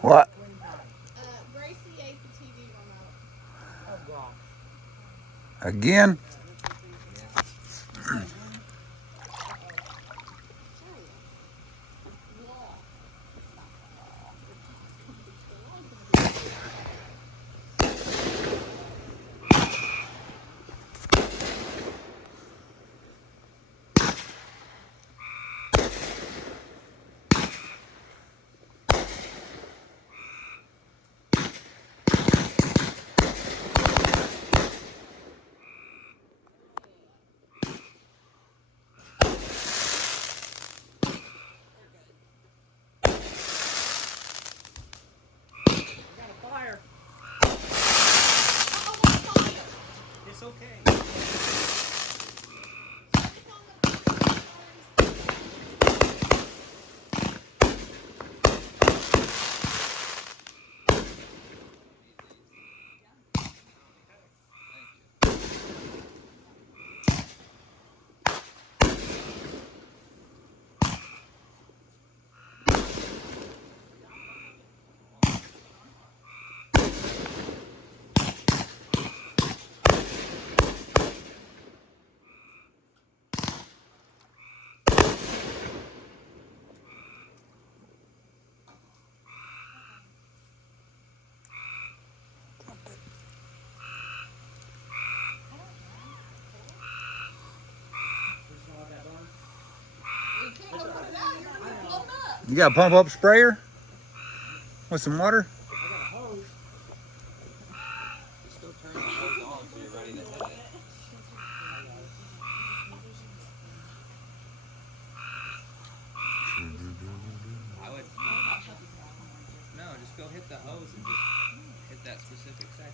What? Gracie ate the TV remote. Again? It's okay. You got a pump up sprayer? With some water? Just go turn the hose on so you're ready to hit it. I would. No, just go hit the hose and just hit that specific section.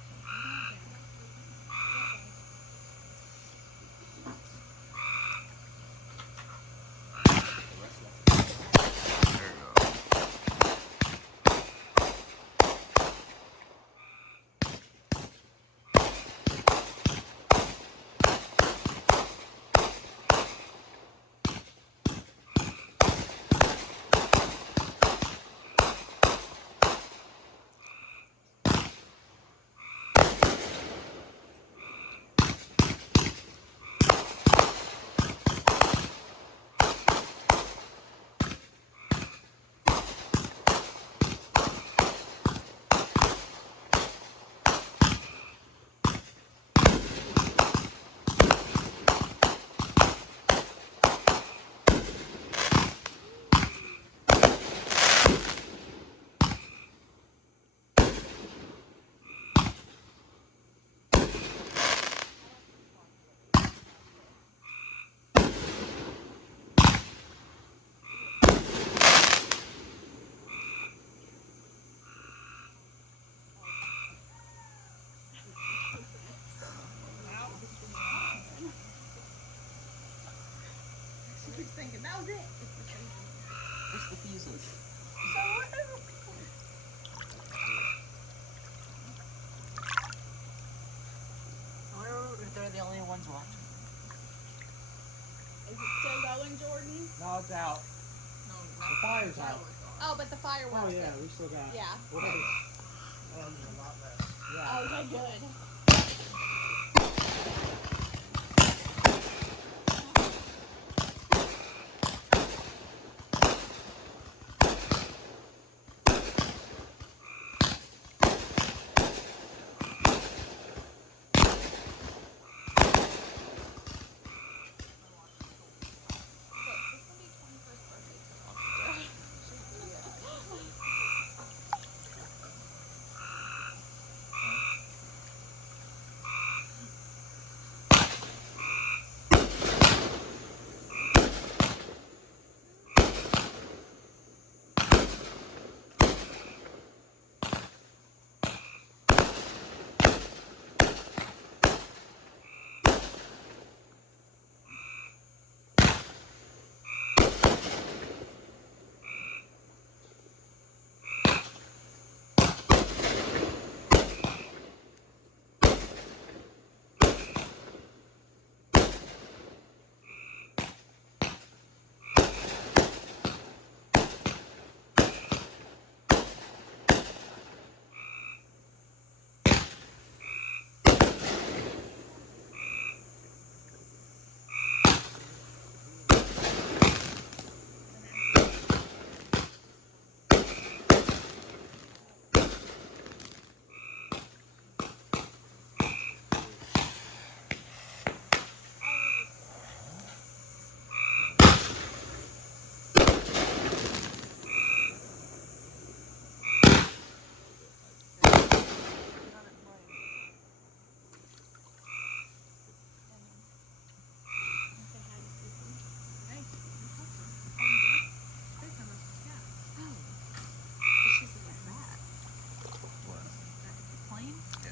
Thinking that was it. What's the fuses? So what? I wonder if they're the only ones watching. Is it still going, Jordan? No, it's out. No, The fire's out. Oh, but the fireworks. Oh yeah, we still got. Yeah. We'll have a lot less. Yeah. Okay, good.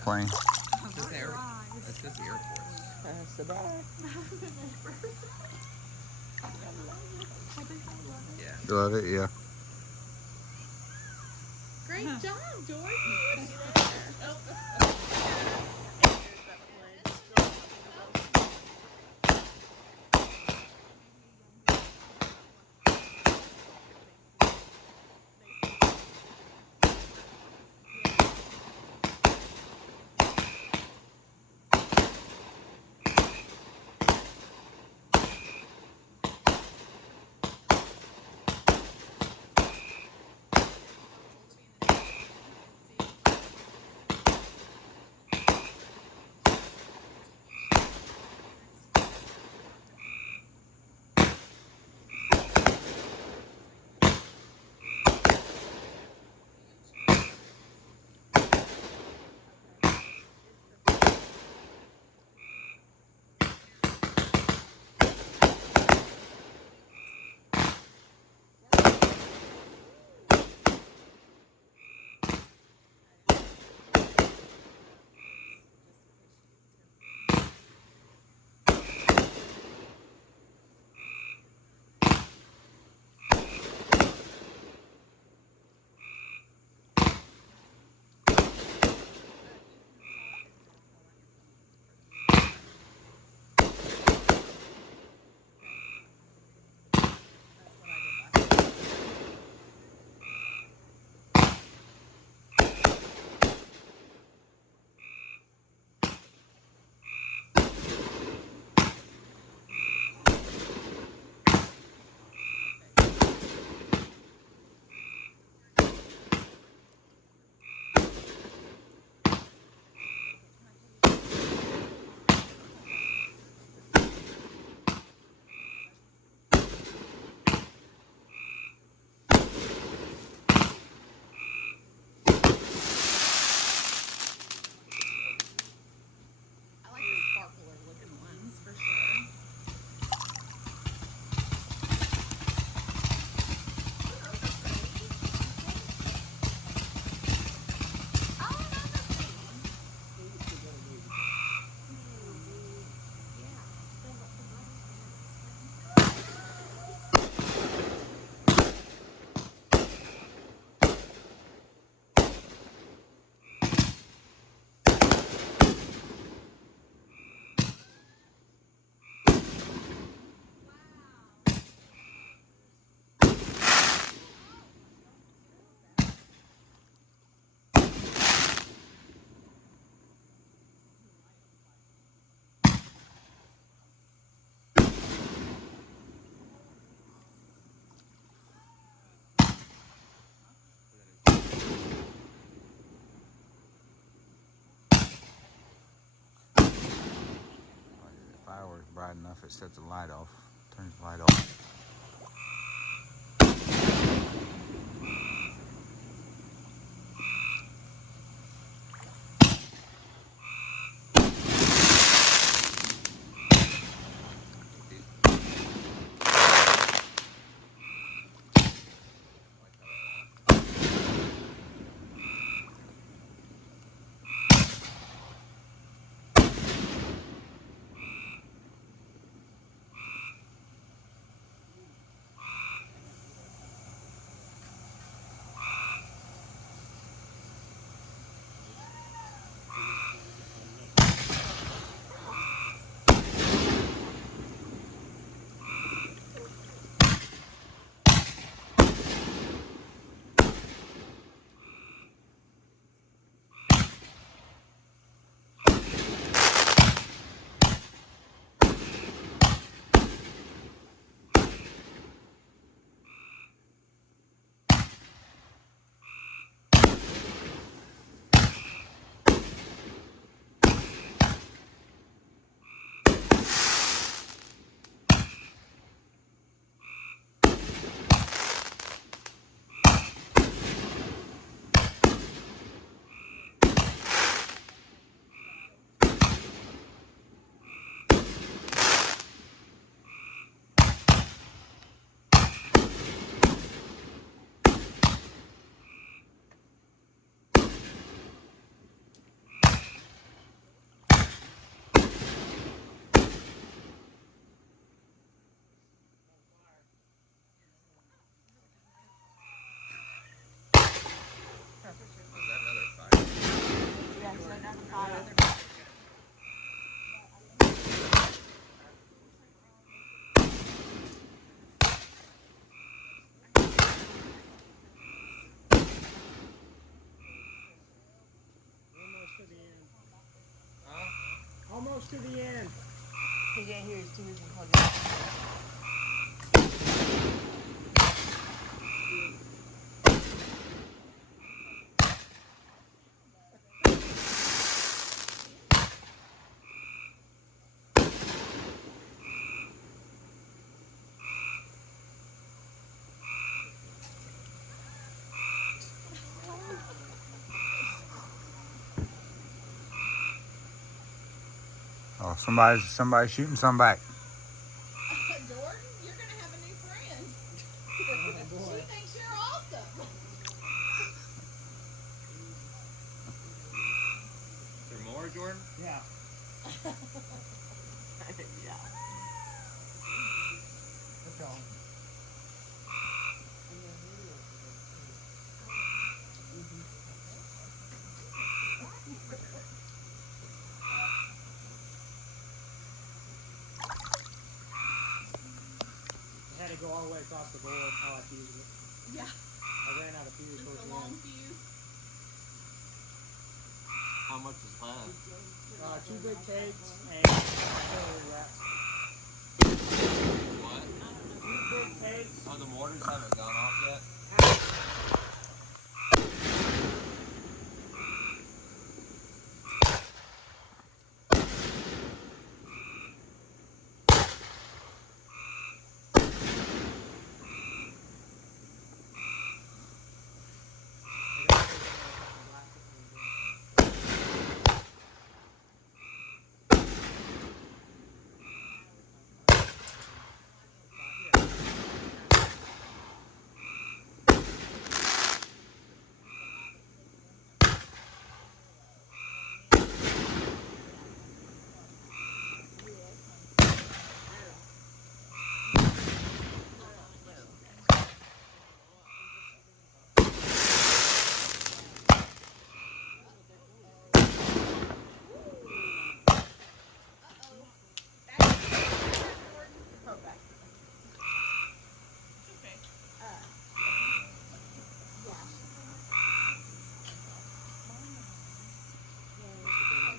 airplane. That's just the air. That's just the airports. That's the bag. Yeah. You love it? Yeah. Great job, Jordan. I like the sparkler looking ones for sure. Oh, those are pretty. The fireworks bright enough, it sets the light off. Turns the light off. almost to the end. He didn't hear his tears and called it. Oh, somebody's shooting some back. Jordan, you're gonna have a new friend. Oh, boy. She thinks you're awesome. Is there more, Jordan? Yeah. Yeah. Keep going. I had to go all the way across the board. I like using it. Yeah. I ran out of fuse Just towards a the long end. fuse. How much is left? 2 big cakes and artillery wraps. What? 2 big cakes. Oh, the mortars haven't gone off yet?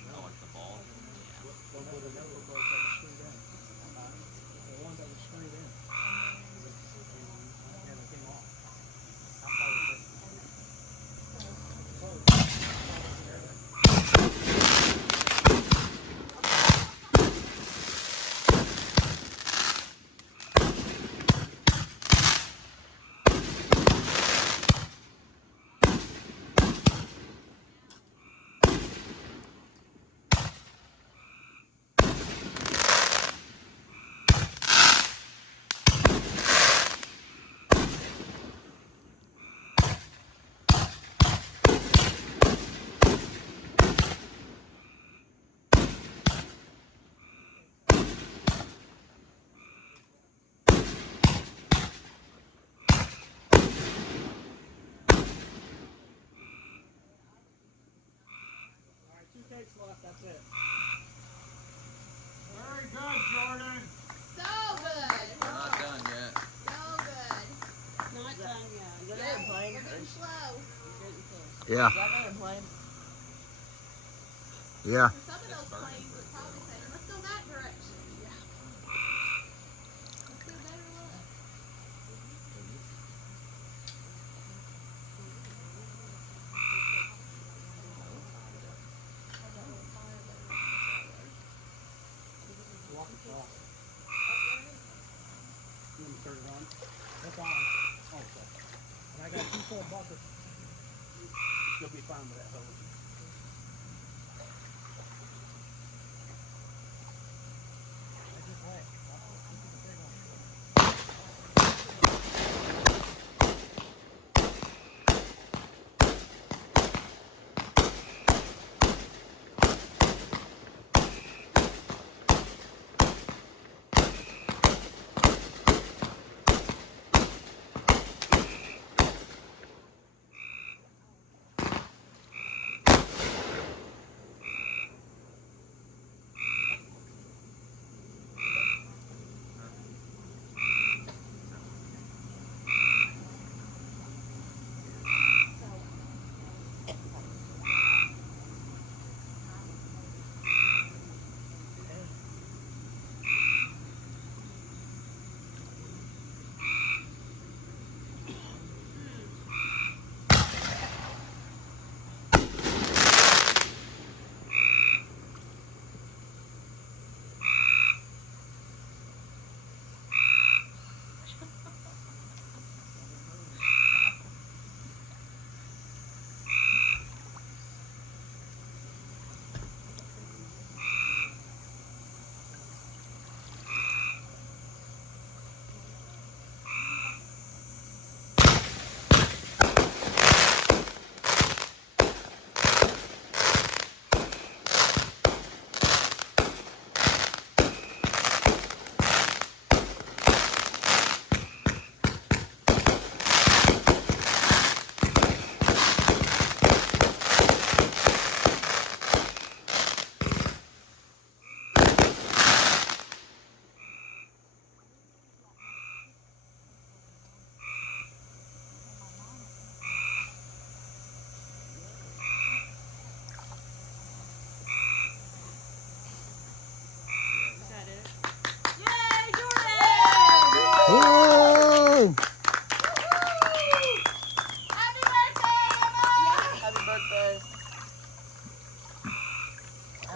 Oh, like the ball? Those were the notebook boards that were screwed in. The ones that were screwed in. Yeah, they came off. I followed it. Alright, 2 cakes left, that's it. Very good, Jordan. So good. We're not done yet. So good. Not done yet. Is that Yeah, another plane? we're getting slow. Yeah, Is that another plane? yeah. Some of those planes would probably say, let's go that direction. Yeah. Let's get a better look. Walk across. You want me to turn it on? It's on. Oh, okay. And I got 2 full buckets. You'll be fine with that hose. I just wet. This is a big one.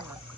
timer.